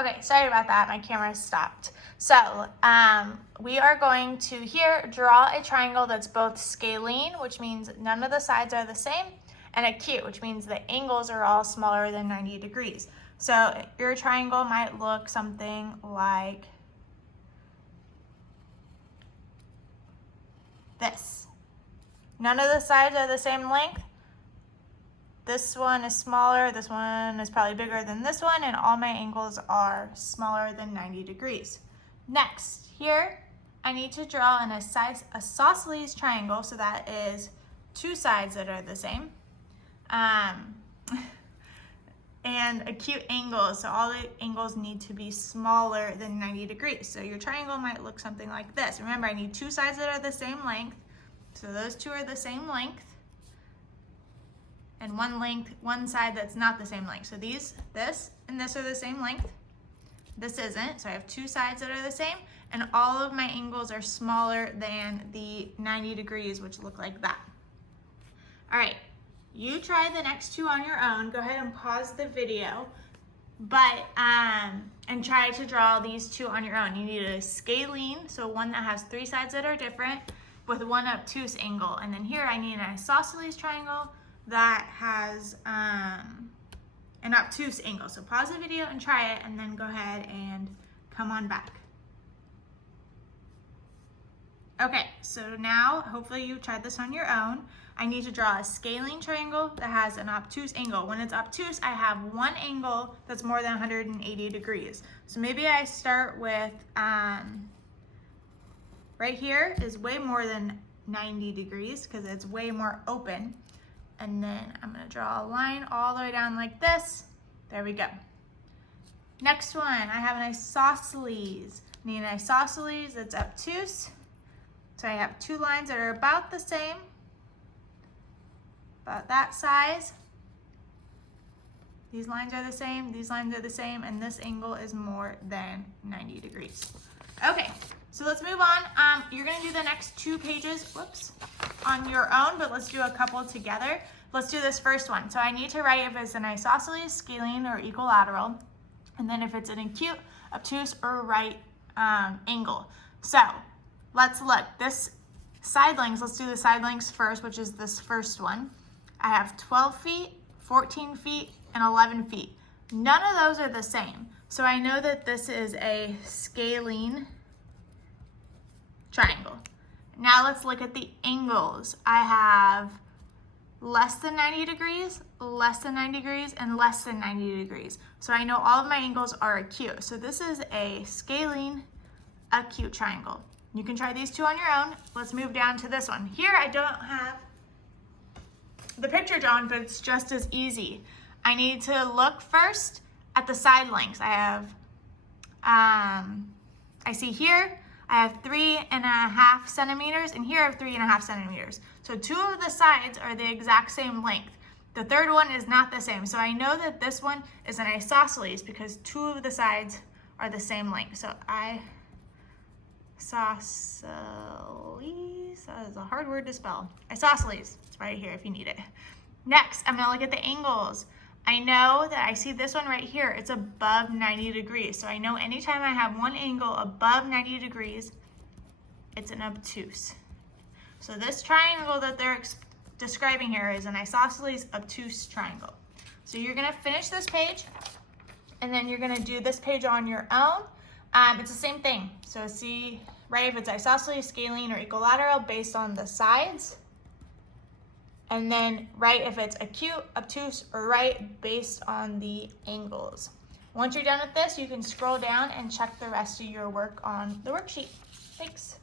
Okay, sorry about that, my camera stopped. So we are going to here draw a triangle that's both scalene, which means none of the sides are the same, and acute, which means the angles are all smaller than 90 degrees. So your triangle might look something like this. None of the sides are the same length. This one is smaller, this one is probably bigger than this one, and all my angles are smaller than 90 degrees. Next, here, I need to draw an isosceles triangle, so that is two sides that are the same. And acute angles, so all the angles need to be smaller than 90 degrees. So your triangle might look something like this. Remember, I need two sides that are the same length, so those two are the same length. And one side that's not the same length. So this and this are the same length. This isn't, so I have two sides that are the same, and all of my angles are smaller than the 90 degrees, which look like that. All right, you try the next two on your own. Go ahead and pause the video, and try to draw these two on your own. You need a scalene, so one that has three sides that are different, with one obtuse angle. And then here I need an isosceles triangle that has an obtuse angle. So pause the video and try it, and then go ahead and come on back. Okay, so now hopefully you tried this on your own. I need to draw a scalene triangle that has an obtuse angle. When it's obtuse, I have one angle that's more than 180 degrees. So maybe I start with, right here is way more than 90 degrees because it's way more open. And then I'm gonna draw a line all the way down like this. There we go. Next one, I have an isosceles. I need an isosceles that's obtuse. So I have two lines that are about the same, about that size. These lines are the same, these lines are the same, and this angle is more than 90 degrees. Okay, so let's move on. You're gonna do the next two pages, on your own, but let's do a couple together. Let's do this first one. So I need to write if it's an isosceles, scalene, or equilateral, and then if it's an acute, obtuse, or right angle. So let's look. This side lengths, let's do the side lengths first, which is this first one. I have 12 feet, 14 feet, and 11 feet. None of those are the same. So I know that this is a scalene triangle. Now let's look at the angles. I have less than 90 degrees, less than 90 degrees, and less than 90 degrees. So I know all of my angles are acute. So this is a scalene acute triangle. You can try these two on your own. Let's move down to this one. Here I don't have the picture drawn, but it's just as easy. I need to look first at the side lengths. I have, I see here, I have 3.5 centimeters, and here I have 3.5 centimeters. So two of the sides are the exact same length. The third one is not the same. So I know that this one is an isosceles because two of the sides are the same length. So isosceles, that is a hard word to spell. Isosceles, it's right here if you need it. Next, I'm gonna look at the angles. I know that I see this one right here, it's above 90 degrees. So I know anytime I have one angle above 90 degrees, it's an obtuse. So this triangle that they're describing here is an isosceles obtuse triangle. So you're gonna finish this page, and then you're gonna do this page on your own. It's the same thing. So see, right, if it's isosceles, scalene, or equilateral based on the sides. And then right if it's acute, obtuse, or right based on the angles. Once you're done with this, you can scroll down and check the rest of your work on the worksheet. Thanks.